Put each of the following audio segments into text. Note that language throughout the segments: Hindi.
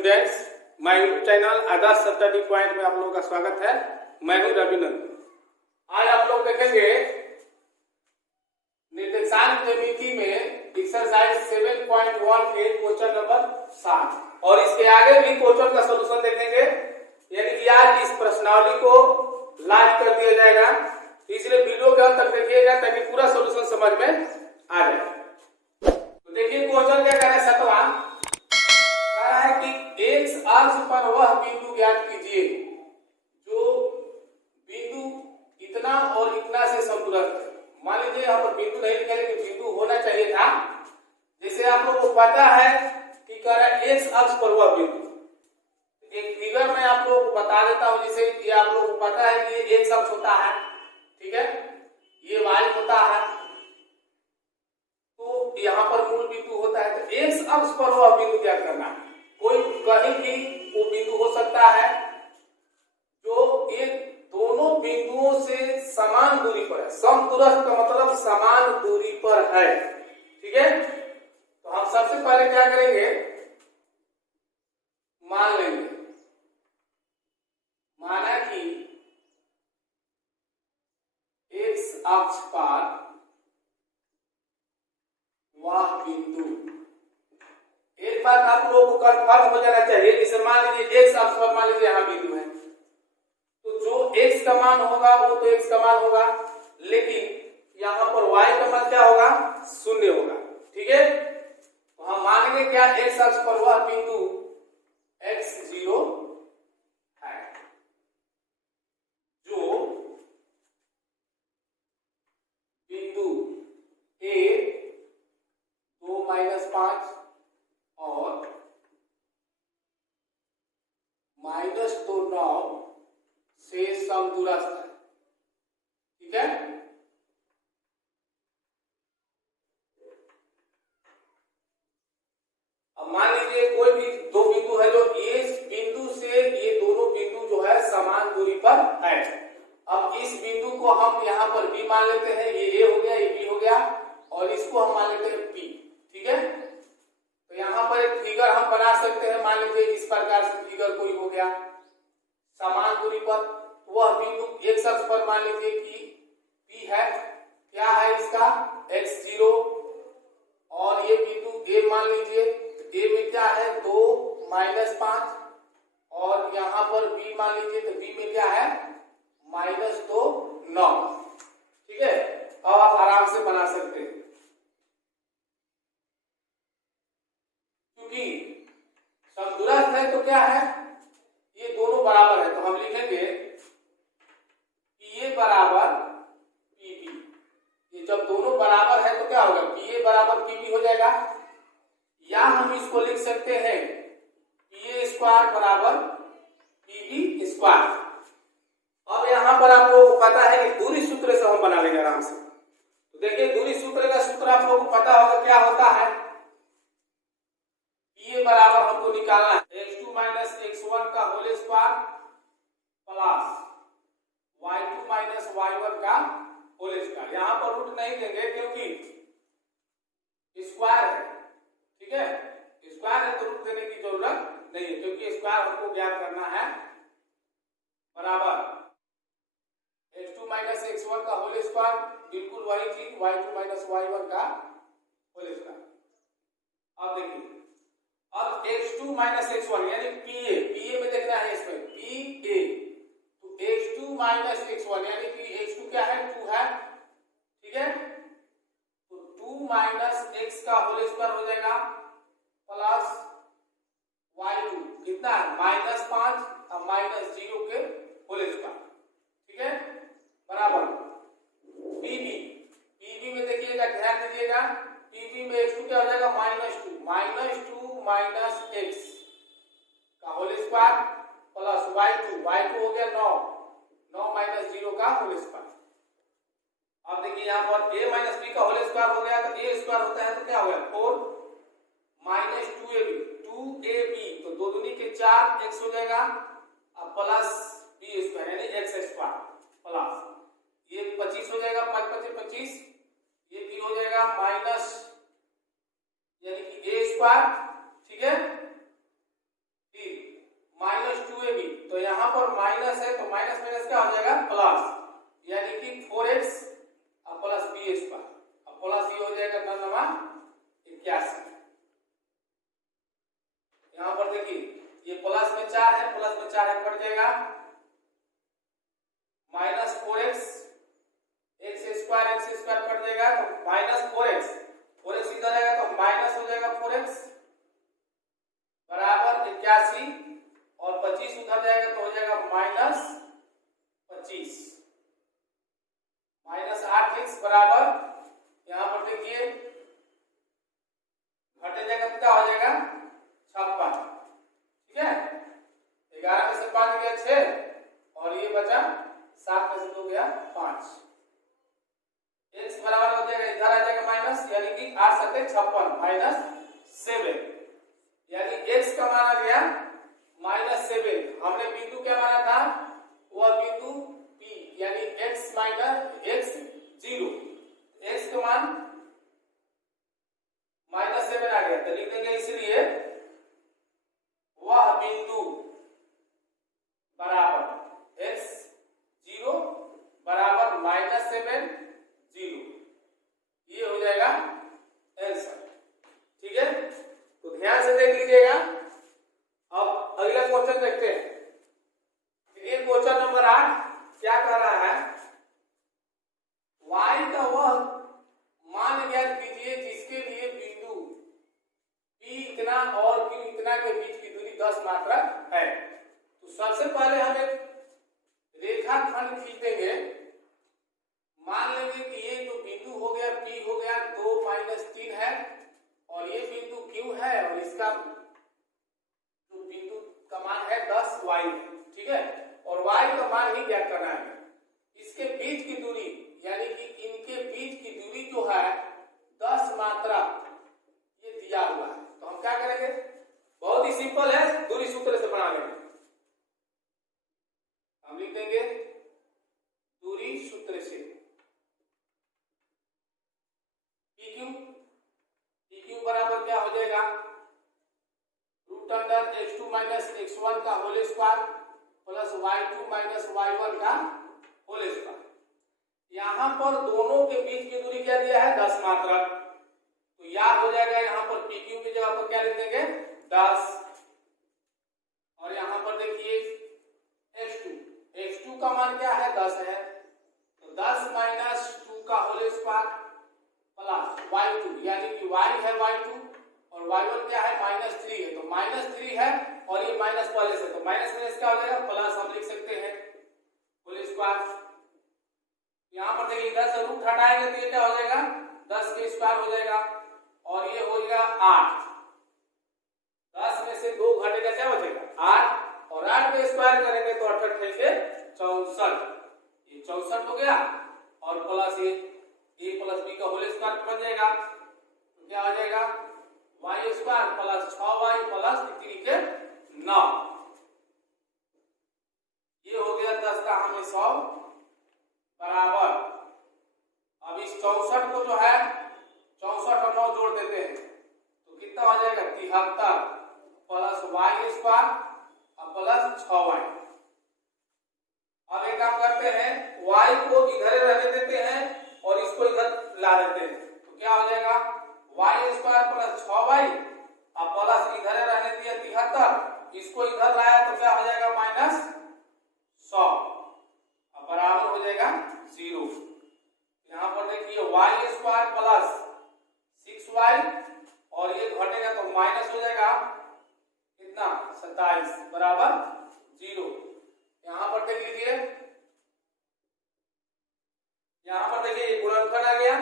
Students, my YouTube channel Adarsh study point में आप लोगों का स्वागत है। मैं हूं रविनंदन। आज आप लोग देखेंगे निर्देशांक ज्यामिति में एक्सरसाइज 7.1 के क्वेश्चन नंबर 7 और इसके आगे भी क्वेश्चन का सलूशन देखेंगे। यानी कि आज इस प्रश्नावली को लाइव कर दिया जाएगा, इसलिए वीडियो के अंत तक देखिएगा ताकि पूरा सलूशन समझ में आ जाए। तो देखिए क्वेश्चन क्या कह रहा है, 7वां कह रहा है कि एक्स अक्ष पर वह बिंदु ज्ञात कीजिए जो बिंदु इतना और इतना से समतुल्य है। मान लीजिए यहाँ पर बिंदु नहीं लिखा लेकिन बिंदु होना चाहिए था। जैसे आप लोगों को पता है कि कह रहा है एक्स अक्ष पर वह बिंदु, एक फिगर में आप लोगों को बता देता हूं। जैसे ये आप लोगों को पता है कि ये एक्स अक्ष होता है, ठीक है, ये वाई होता है, तो यहाँ पर मूल बिंदु होता है। तो एक्स अक्ष पर वह बिंदु ज्ञात करना है। कोई कहीं भी वो बिंदु हो सकता है जो ये दोनों बिंदुओं से समान दूरी पर है। समदूरस्थ का मतलब समान दूरी पर है, ठीक है। तो हम सबसे पहले क्या करेंगे, मान लेंगे, माना कि एक्स अक्ष पर वह बिंदु, एक बात आप लोगों को कंफर्म हो जाना चाहिए। जैसे मान लीजिए एक्स अक्ष पर मान लीजिए यहाँ बिंदु है, तो जो एक्स का मान होगा वो तो एक्स का मान होगा, लेकिन यहाँ पर वाई का मान क्या होगा, शून्य होगा, ठीक है। तो हम मानेंगे क्या, एक्स अक्ष पर वह बिंदु x0 है जो बिंदु A 2-5 और -2-9 से समदूरस्थ है, ठीक है। अब मान लीजिए कोई भी दो बिंदु है जो इस बिंदु से ये दोनों बिंदु जो है समान दूरी पर है। अब इस बिंदु को हम यहाँ पर B मान लेते हैं, ये A हो गया, ये B हो गया, और इसको हम मान लेते हैं P, ठीक है। तो यहाँ पर एक फिगर हम बना सकते हैं। मान लीजिए इस प्रकार से फिगर कोई हो गया समान दूरी पर, वह बिंदु एक्स अक्ष पर मान लीजिए कि P है, क्या है इसका x0, और ये बिंदु A मान लीजिए, A में क्या है 2-5, और यहाँ पर B मान लीजिए तो B में क्या है -2-9, ठीक है। अब आप आराम से बना सकते हैं क्योंकि समदूरस्थ है। तो क्या है, ये दोनों बराबर है, तो हम लिखेंगे कि ये बराबर PB। ये जब दोनों बराबर है तो क्या होगा, PA बराबर PB हो जाएगा। या हम इसको लिख सकते हैं PA² बराबर PB²। अब यहाँ पर आप लोगों को पता है कि दूरी सूत्र से हम बना लेंगे आराम से। तो देखिए दूरी सूत्र का सूत्र आप लोगों को पता होगा क्या होता है। PA बराबर हमको निकालना है x2 - x1 का whole square plus y2 - y1 का होल स्क्वायर। यहाँ पर रूट नहीं देंगे क्योंकि स्क्वायर है, ठीक है। स्क्वायर है तो रूट देने की जरूरत नहीं है, क्योंकि स्क्वायर हमको ज्ञात करना है। बराबर x2 - x1 का होल स्क्वायर, बिल्कुल वही चीज y2 - y1 का होल स्क्वायर। अब देखिए, अब x2 - x1 यानी PA में देखना है इसमें PA, तो x2 - x1 यानी कि x2 क्या है 2 है, ठीक है। तो 2 - x का होल स्क्वायर हो जाएगा प्लस y2 कितना है -5 और -0 के होल स्क्वायर, ठीक है, बराबर PB में देखिएगा, ध्यान दीजिएगा, PB में x2 क्या हो जाएगा -2 - x का होल स्क्वायर प्लस y2 हो गया 9 - 0 का होल स्क्वायर। अब देखिए यहाँ पर a - b का होल स्क्वायर हो गया, तो a² होता है तो क्या हो गया 4 -2ab, तो 2 दूनी के 4 x हो जाएगा, अब प्लस b² यानी x² प्लस ये 25 हो जाएगा, 5 × 25, ये भी हो जाएगा माइनस यानी कि a², ठीक है। माइनस है तो माइनस माइनस क्या हो जाएगा प्लस, यानी कि 4x और प्लस b स्क्वायर और प्लस ये हो जाएगा 81। यहां पर देखिए ये प्लस में 4 है, प्लस में 4 है, कट जाएगा minus 4x, x square cut जाएगा तो माइनस 4x इधर आएगा तो माइनस हो जाएगा 4x बराबर 81 और 25 उधर जाएगा तो हो जाएगा माइनस 25 माइनस 8x बराबर, यहां पर देखिए घटे जाएगा तो क्या हो जाएगा 56। ठीक है, 11 में से 5 गया 6 और ये बचा 7 में से 2 गया 5। x बराबर हो जाएगा इधर आ जाएगा माइनस, यानी कि 8 7 56 माइनस 7, यानी x का मान आ गया माइनस 7। हमने बिंदु क्या माना था, वह बिंदु P, यानी x माइनस x 0, x का मान माइनस 7 आ गया तो लिख देंगे इसलिए वह बिंदु बराबर x 0 बराबर माइनस 7 0, ये हो जाएगा आंसर। ठीक है, तो ध्यान से देख लीजिएगा। अब अगला क्वेश्चन देखते हैं। ये क्वेश्चन नंबर 8 क्या कह रहा है, y का वह मान ज्ञात कीजिए जिसके लिए बिंदु P इतना और Q इतना के बीच की दूरी 10 मात्रक है। तो सबसे पहले हम एक रेखाखंड खींच देंगे। मान लेंगे कि ये जो बिंदु हो गया P हो गया 2 - 3 है और ये बिंदु Q है और इसका जो बिंदु का मान है 10y है। ठीक है, और y का मान ही ज्ञात करना है। इसके बीच की दूरी, यानी कि इनके बीच की दूरी जो है 10 मात्रा ये दिया हुआ है। तो हम क्या करेंगे, बहुत ही सिंपल है, दूरी सूत्र से बना लेंगे। हम लिख देंगे दूरी सूत्र से PQ बराबर क्या हो जाएगा, √(x2 - x1) का whole square plus y2 - y1 का होल स्क्वायर। यहां पर दोनों के बीच की दूरी क्या दिया है 10 मात्रक, तो याद हो जाएगा। यहां पर PQ की जगह पर क्या लिख देंगे 10 और यहां पर देखिए x2 का मान क्या है 10 है, तो 10 - 2 का होल स्क्वायर प्लस y2, यानी कि y है y2 और y1 क्या है -3 है, तो -3 है और ये माइनस पहले से, तो माइनस माइनस क्या हो जाएगा प्लस, हम लिख सकते हैं होल स्क्वायर। यहां पर देखिए 10 से रूट हटाएंगे तो ये क्या हो जाएगा 10 के स्क्वायर हो जाएगा और ये हो जाएगा 8। 10 में से 2 घटेगा क्या बचेगा 8 और 8 के स्क्वायर करेंगे तो 88 से 64, ये 64 हो गया और प्लस ये a + b का होल स्क्वायर बन जाएगा, तो क्या हो जाएगा y square plus 6y plus 3 के 9, ये हो गया 10 का हमें 100 बराबर। अब इस 64 को जो है 64 और 9 जोड़ देते हैं तो कितना हो जाएगा 73 प्लस y स्क्वायर और प्लस 6y। अब एक काम करते हैं, y को इधर रहने देते हैं और इसको इधर ला देते हैं, तो क्या हो जाएगा y स्क्वायर प्लस 6y और प्लस इधर रहने दिया 73, इसको इधर लाया तो क्या हो जाएगा -100 और बराबर हो जाएगा 0। यहां पर देखिए y स्क्वायर प्लस 6y और ये घटेगा तो माइनस हो जाएगा कितना 27 बराबर 0। यहां पर देख लीजिए, यहां पर देखिए गुणनखंड आ गया,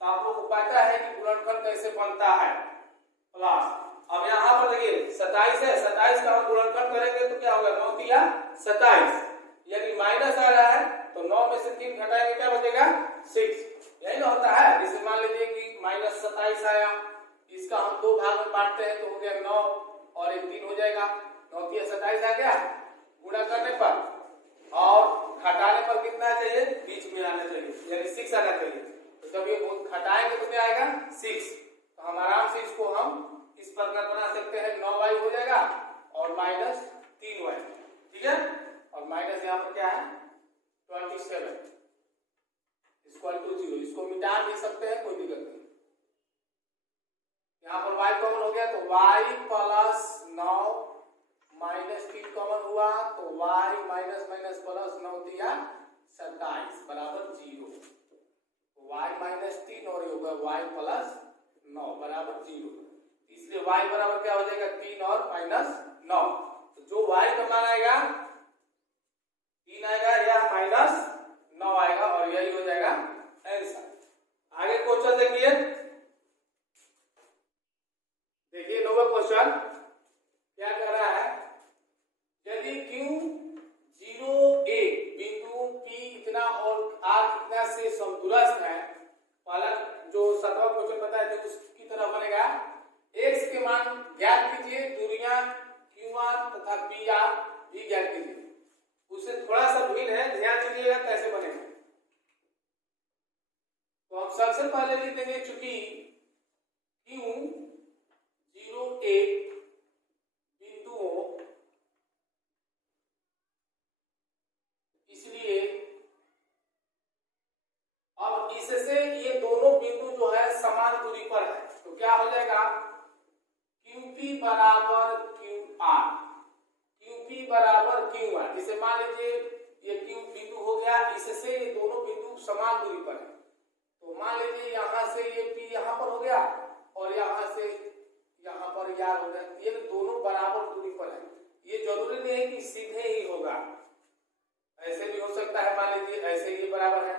तो आप लोग को पता है कि गुणनखंड कैसे बनता है प्लस। अब यहां पर देखिए 27 है, 27 का हम गुणनखंड करेंगे तो क्या होगा 9 तिया 27, यानी माइनस आ रहा है तो 9 में से 3 घटाएंगे क्या बचेगा 6, यही ना होता है। जैसे मान लीजिए कि -27 आया, इसका हम 2 भाग में बांटते हैं तो हो गया 9 और 1 3 हो जाएगा, 9 तिया 27 आ गया। गुणा करने पर और घटाने पर कितना चाहिए बीच में आना चाहिए, यानी 6 आना चाहिए। तो जब ये घटाएंगे तो क्या आएगा 6, तो हम आराम से इसको हम इस प्रकार बना सकते हैं 9y हो जाएगा और -3y। ठीक है, और minus y plus 9 minus 3 common हुआ तो y माइनस माइनस प्लस 9 दिया 27 बराबर 0। y माइनस 3 और ये होगा y प्लस 9 बराबर 0। इसलिए y बराबर क्या हो जाएगा 3 और माइनस 9। तो जो y का मान आएगा 3 आएगा या माइनस 9 आएगा और यही हो जाएगा आंसर। आगे क्वेश्चन देखिए। देखिए नंबर क्वेश्चन क्या कर रहा है, यदि q 0 1 बिंदु p इतना और r इतना से समदूरस्थ है, पहला जो 7वां क्वेश्चन बताया था उसकी तरह बनेगा। x के मान ज्ञात कीजिए, दूरियां qr तथा pr भी ज्ञात कीजिए। उससे थोड़ा सा भिन्न है, ध्यान दीजिएगा कैसे बनेगा। तो हम सबसे पहले लिख देंगे चूंकि q 0 1 बिंदुओं, इसलिए अब इससे ये दोनों बिंदु जो है समान दूरी पर है, तो क्या हो जाएगा QP बराबर QR, QP बराबर QR। जिसे मान लीजिए ये Q बिंदु हो गया, इससे ये दोनों बिंदु समान दूरी पर है। तो मान लीजिए यहां से ये P यहां पर हो गया और यहां से यहां पर यार हो गया, ये दोनों बराबर दूरी पर है। ये जरूरी नहीं है कि सीधे ही होगा, ऐसे भी हो सकता है। मान लीजिए ऐसे ये बराबर है,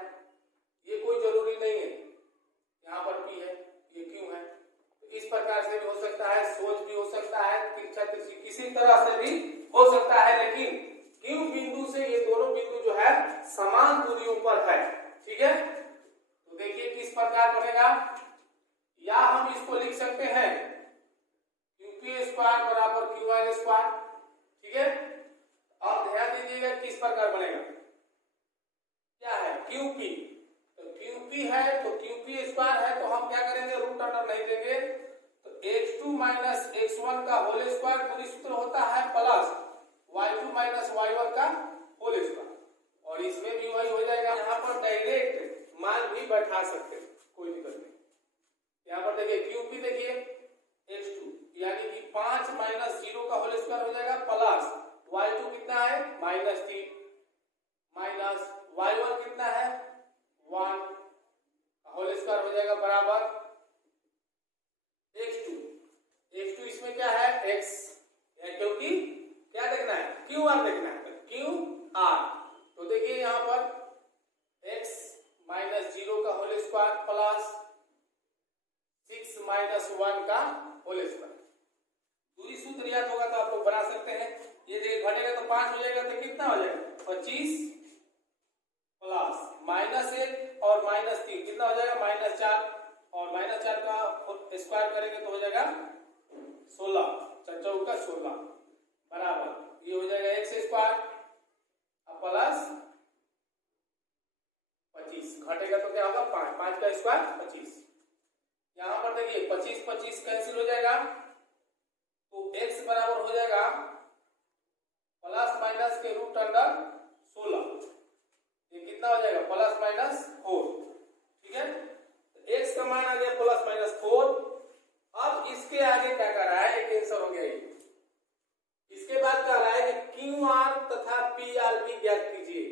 ये कोई जरूरी नहीं है। यहाँ पर P है, ये Q है, तो इस प्रकार से भी हो सकता है, सोच भी हो सकता है, तिरछा तिरछी किसी तरह से भी हो सकता है। लेकिन Q बिंदु से ये दोनों बिंदु जो है समान दूरियों पर है। ठीक है, तो देखिए किस प्रकार बनेगा, या हम इसको लिख सकते हैं QP स्क्वायर बराबर QR स्क्वायर। ठीक है, अब ध्यान दीजिएगा किस प्रकार बनेगा। क्या है QP, तो QP है तो QP स्क्वायर है, तो हम क्या करेंगे रूट अंडर नहीं देंगे, तो x2 माइनस x1 का होल स्क्वायर पूरी सूत्र होता है प्लस y2 माइनस y1 का होल स्क्वायर, और इसमें भी वही हो जाएगा। यहाँ पर डायरेक्ट मान भी बैठा सकते हैं, कोई दिक्कत नहीं। यहाँ पर देखिए QP देखिए x2 यानी कि 5 माइनस 0 का होल स्क्वायर हो जाएगा प्लस y2 कितना है माइनस 3 माइनस y1 कितना है 1 होल स्क्वायर हो जाएगा बराबर x2 इसमें क्या है x, क्योंकि क्या देखना है QR देखना है, तो QR। तो देखिए यहाँ पर x माइनस 0 का होल स्क्वायर प्लस 6 माइनस 1 का होल स्क्वायर। दूरी सूत्र याद होगा तो आप लोग बना सकते हैं। ये देखिए घटेगा तो 5 हो जाएगा, तो कितना हो जाएगा 25 प्लस माइनस 1 और माइनस 3 कितना हो जाएगा माइनस 4, और माइनस 4 का स्क्वायर करेंगे तो हो जाएगा 16, 4 चौक का 16 बराबर ये हो जाएगा x स्क्वायर प्लस 25, घटेगा तो क्या होगा 5, 5 का स्क्वायर 25। यहाँ पर देखिए 25 25 कैंसिल हो जाएगा, तो x बराबर हो जाएगा प्लस माइनस के रूट अंडर 16, ये कितना हो जाएगा प्लस माइनस 4। ठीक है, तो x का मान आ गया प्लस माइनस 4। अब इसके आगे क्या कर रहा है, एक आंसर हो गया ये। इसके बाद कह रहा है कि QR तथा PR भी ज्ञात कीजिए।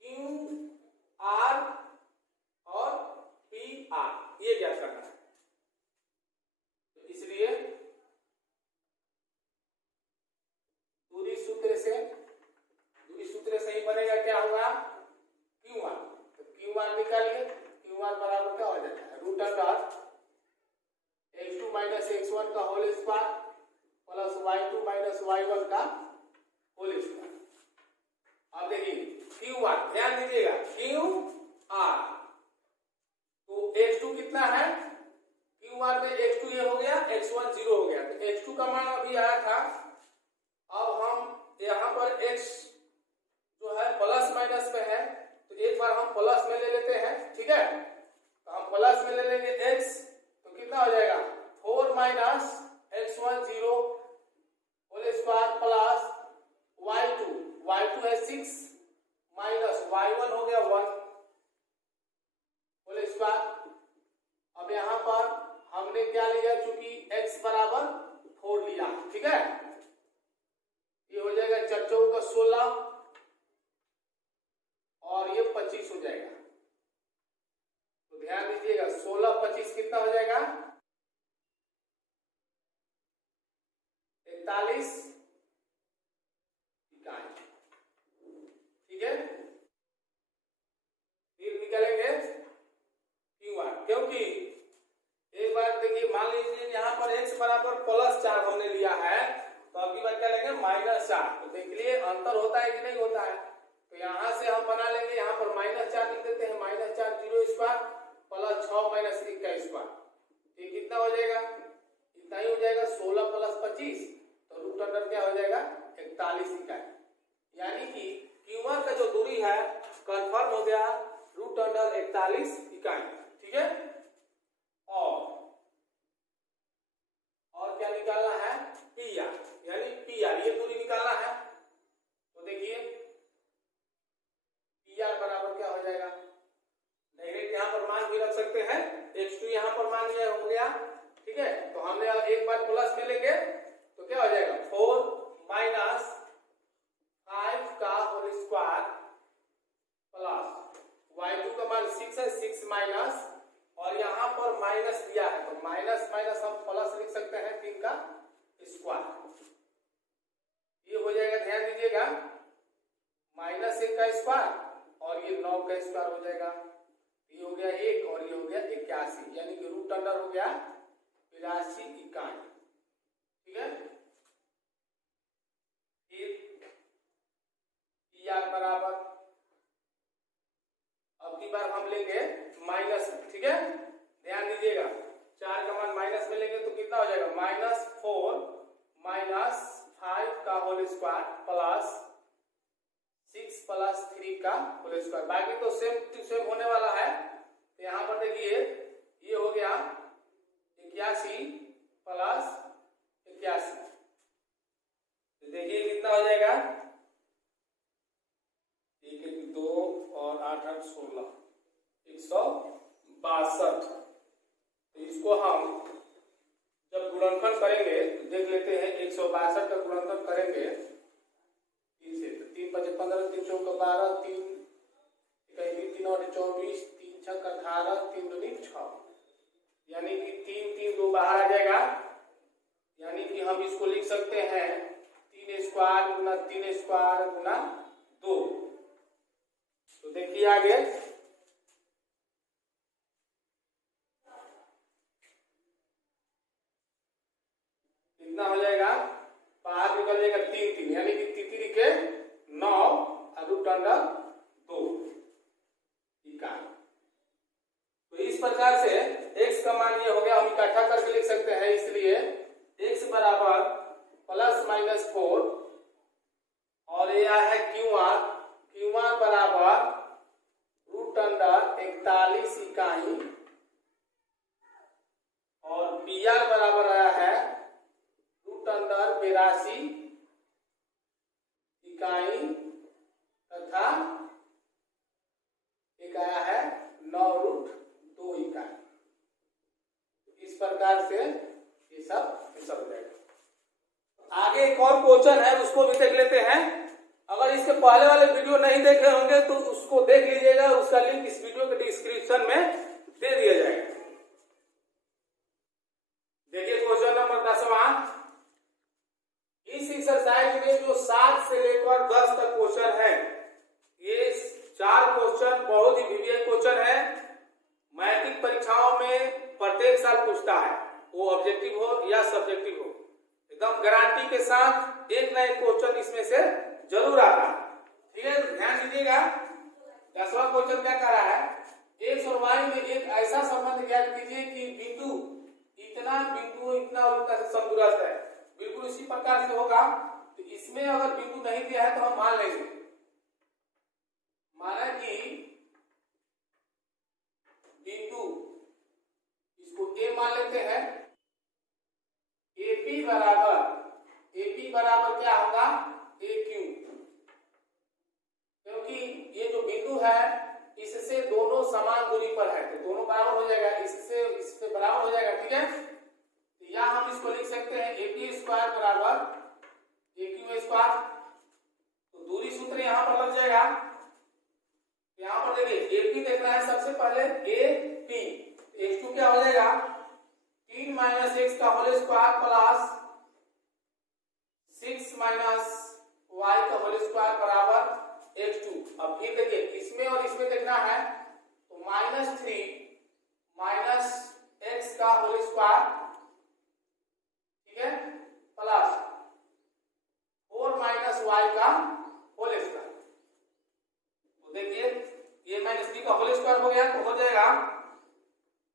QR और PR ये ज्ञात करना है, तो इसलिए दूरी सूत्र से ही बनेगा क्या होगा QR, तो QR निकालिए। QR बराबर क्या हो जाता है root under x2 minus x1 का whole square plus y2 minus y1 का होल स्क्वायर। अब देखिए QR, ध्यान दीजिएगा QR, तो x2 कितना है QR में x2 ये हो गया, x1 0 हो गया, तो x2 का मान अभी आया था। अब हम यहाँ पर x जो है प्लस माइनस में है, तो एक बार हम प्लस में ले लेते हैं। ठीक है, तो हम प्लस में ले लेंगे x, तो कितना हो जाएगा 4 minus x1 0 whole square plus y2 है 6 माइनस y1 हो गया 1 होल स्क्वायर। अब यहाँ पर हमने क्या लिया, चूंकि x बराबर ठीक है, ये हो जाएगा 4 चौका 16 और ये 25 हो जाएगा। तो ध्यान दीजिएगा 16 25 कितना हो जाएगा 41 इकाई, ठीक है। फिर निकालेंगे Q1, क्योंकि एक बार देखिए मान लीजिए यहाँ पर x बराबर +4 हमने लिया है, तो अगली बार क्या लेंगे -4। तो देख लिए अंतर होता है कि नहीं होता है। तो यहाँ से हम बना लेंगे, यहाँ पर -4 लिख देते हैं, -4 0 स्क्वायर प्लस 6 - 1 का स्क्वायर, ये कितना हो जाएगा, इतना ही हो जाएगा 16 + 25, तो रूट अंडर क्या हो जाएगा 41 इकाई। यानी कि Q1 का जो दूरी है कंफर्म हो गया रूट अंडर 41 इकाई, ठीक है। और क्या निकालना है PR, यानी PR ये दूरी निकालना है। तो देखिए PR बराबर क्या हो जाएगा, डायरेक्ट यहाँ पर मान भी रख सकते हैं, x2 यहाँ पर मान लिया हो गया, ठीक है। तो हमने एक बार प्लस में लेंगे तो क्या हो जाएगा 4 - 5 का होल स्क्वायर प्लस y2 का मान 6 है, 6 माइनस और यहाँ पर माइनस दिया है तो माइनस माइनस हम प्लस लिख सकते हैं 3 का स्क्वायर, ये हो जाएगा ध्यान दीजिएगा -1 का स्क्वायर और ये 9 का स्क्वायर हो जाएगा, ये हो गया 1 और ये हो गया 81, यानी कि रूट अंडर हो गया 82 इकाई, ठीक है। PR बराबर अब की बार हम लेंगे माइनस, ठीक है। ध्यान दीजिएगा 4 का मान माइनस में लेंगे तो कितना हो जाएगा -4 - 5 का होल स्क्वायर प्लस 6 + 3 का होल स्क्वायर, बाकी तो सेम टू सेम होने वाला है। तो यहाँ पर देखिए ये हो गया 81 + 81, तो देखिए कितना हो जाएगा 1 1 2 और 8 8 16 162। तो इसको हम जब गुणनफल करेंगे तो देख लेते हैं 162 का गुणनफल करेंगे 3 से, तो 3 5 15 3 चौका 12 3 3 और 24 3 6 18 3 2 6, यानी कि 3 3 2 बाहर आ जाएगा, यानी कि हम इसको लिख सकते हैं 3 स्क्वायर गुना 3 स्क्वायर गुना 2। तो देखिए आगे कितना हो जाएगा, बाहर निकल जाएगा 3 3, यानी कि 3 के 9 और रूट अंडर 2 इकाई। तो इस प्रकार से x का मान ये हो गया, हम इकट्ठा करके लिख सकते हैं, इसलिए x बराबर +-4 और ये है Q1 बराबर रूट अंडर 41 इकाई और PR बराबर आया है रूट अंडर 82 इकाई तथा एक आया है 9√2 इकाई। इस प्रकार से ये सब हो जाएगा। आगे एक और क्वेश्चन है उसको भी देख लेते हैं। अगर इसके पहले वाले वीडियो नहीं देखे होंगे तो उसको देख लीजिएगा, उसका लिंक इस वीडियो के डिस्क्रिप्शन में दे दिया जाएगा। देखिए क्वेश्चन नंबर 10वां, इस एक्सरसाइज में जो 7 से लेकर 10 तक क्वेश्चन है, ये 4 क्वेश्चन बहुत ही विविध क्वेश्चन है। मैट्रिक परीक्षाओं में प्रत्येक साल पूछता है, वो ऑब्जेक्टिव हो या सब्जेक्टिव हो, एकदम गारंटी के साथ एक ना एक क्वेश्चन इसमें से जरूर आता है, ठीक है। ध्यान दीजिएगा 10वां क्वेश्चन क्या कह रहा है, x और y में एक ऐसा संबंध ज्ञात कीजिए कि बिंदु इतना और इतना से समदूरस्थ है। बिल्कुल इसी प्रकार से होगा। तो इसमें अगर बिंदु नहीं दिया है तो हम मान लेंगे, माना कि बिंदु इसको a मान लेते हैं, AP बराबर क्या होगा AQ, क्योंकि ये जो बिंदु है इससे दोनों समान दूरी पर है तो दोनों बराबर हो जाएगा, इससे बराबर हो जाएगा, ठीक है। तो या हम इसको लिख सकते हैं AP² बराबर स्क्वायर। तो दूरी सूत्र यहाँ पर लग जाएगा। यहाँ पर देखिए AP देखना है सबसे पहले, AP x2 क्या हो जाएगा 3 माइनस x का whole square plus 6 minus y का होल स्क्वायर बराबर x2। अब फिर देखिए इसमें और इसमें देखना है, तो -3 माइनस x का होल स्क्वायर, ठीक है, प्लस 4 माइनस y का होल स्क्वायर। तो देखिए ये -3 का होल स्क्वायर हो गया, तो हो जाएगा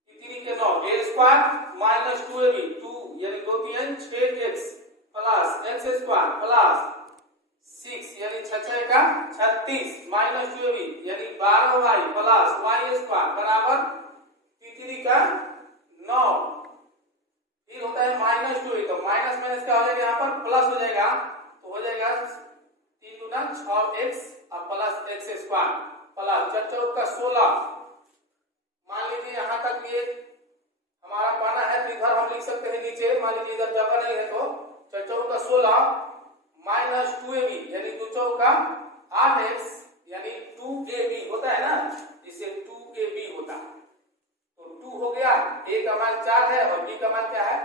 3 के 9 a स्क्वायर माइनस 2ab 2 यानी 2 3 6x plus x square plus 6 यानी 6 का 36 माइनस 2ab यानी 12y प्लस y स्क्वायर बराबर 3 का 9। फिर होता है -2, तो माइनस माइनस क्या हो जाएगा यहाँ पर प्लस हो जाएगा, तो हो जाएगा 3 गुना 6x और प्लस x स्क्वायर प्लस 4 का 16। मान लीजिए यहाँ तक ये हमारा पाना है, तो इधर हम लिख सकते हैं नीचे, मान लीजिए इधर जगह नहीं है तो 4 का 16 माइनस 2ab यानी 2 का 8x यानी 2ab होता है ना, इसे 2ab होता है। तो 2 हो गया, a का मान 4 है और b का मान क्या है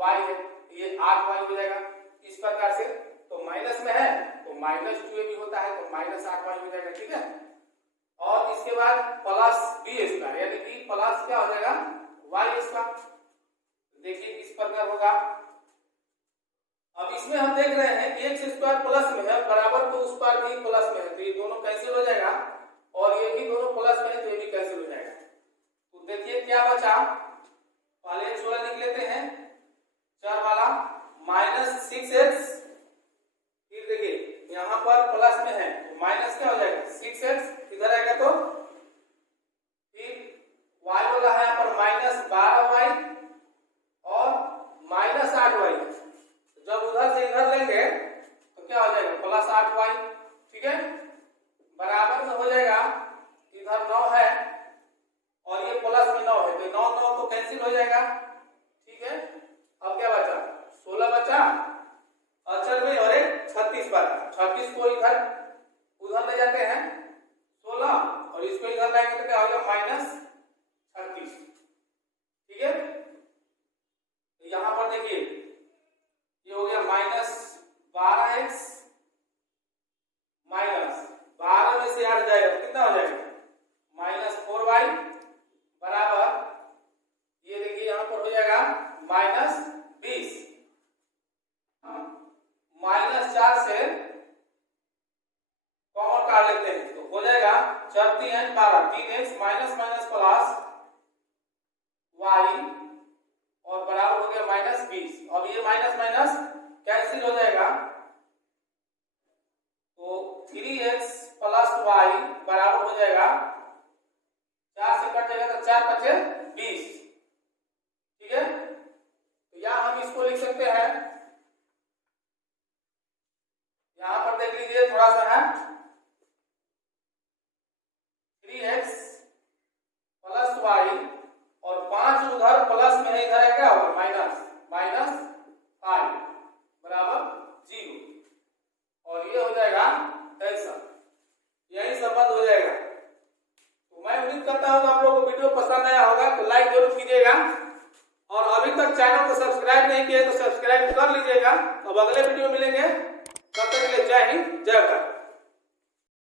y है, ये 8y हो जाएगा इस प्रकार से। तो माइनस में है तो माइनस 2ab होता है, तो माइनस 8y हो जाएगा, ठीक है। और इसके बाद प्लस b स्क्वायर यानी कि प्लस क्या हो जाएगा y स्क्वायर। देखिए इस प्रकार होगा। अब इसमें हम देख रहे हैं कि x स्क्वायर प्लस में है बराबर, तो उस पर भी प्लस में है, तो ये दोनों कैंसिल हो जाएगा, और ये भी दोनों प्लस में है तो ये भी कैंसिल हो जाएगा। तो देखिए क्या बचा, पहले x वाला लिख लेते हैं 4 वाला माइनस 6x, फिर देखिए यहाँ पर प्लस में है तो माइनस क्या हो जाएगा 6x इधर आएगा, तो फिर y वाला है यहाँ पर माइनस 12y और माइनस 8y। जब उधर से इधर लेंगे तो क्या हो जाएगा प्लस 8y, ठीक है, बराबर में हो जाएगा, इधर 9 है और ये प्लस में 9 है, तो 9 9 तो कैंसिल हो जाएगा, ठीक है। अब क्या बचा 16 बचा अक्षर में और एक 36 बचा। 36 को इधर उधर ले जाते हैं 16 और इसको इधर लाएंगे तो क्या होगा माइनस 36, ठीक है। तो यहां पर देखिए ये हो गया माइनस 12x माइनस 12 में से 8 जाएगा तो कितना हो जाएगा माइनस 4y बराबर, ये देखिए यहां पर हो जाएगा माइनस 20, माइनस 4 से कॉमन काट लेते हैं तो हो जाएगा 4 3 12 3x minus minus plus y और बराबर हो गया माइनस 20। अब ये माइनस माइनस कैंसिल हो जाएगा, तो 3x प्लस y बराबर हो जाएगा 4 से कट जाएगा तो 4 बचे 20, ठीक है। तो यहां हम इसको लिख सकते हैं, यहां पर देख लीजिए थोड़ा सा है 3x प्लस y और 5 उधर प्लस में है, इधर है क्या होगा माइनस माइनस 5 बराबर 0, और ये हो जाएगा ऐसा, यही संबंध हो जाएगा। तो मैं उम्मीद करता हूं आप लोगों को वीडियो पसंद आया होगा, तो लाइक जरूर कीजिएगा, और अभी तक चैनल को सब्सक्राइब नहीं किए तो सब्सक्राइब कर लीजिएगा। अब अगले वीडियो मिलेंगे, तब तक के लिए जय हिंद जय भारत।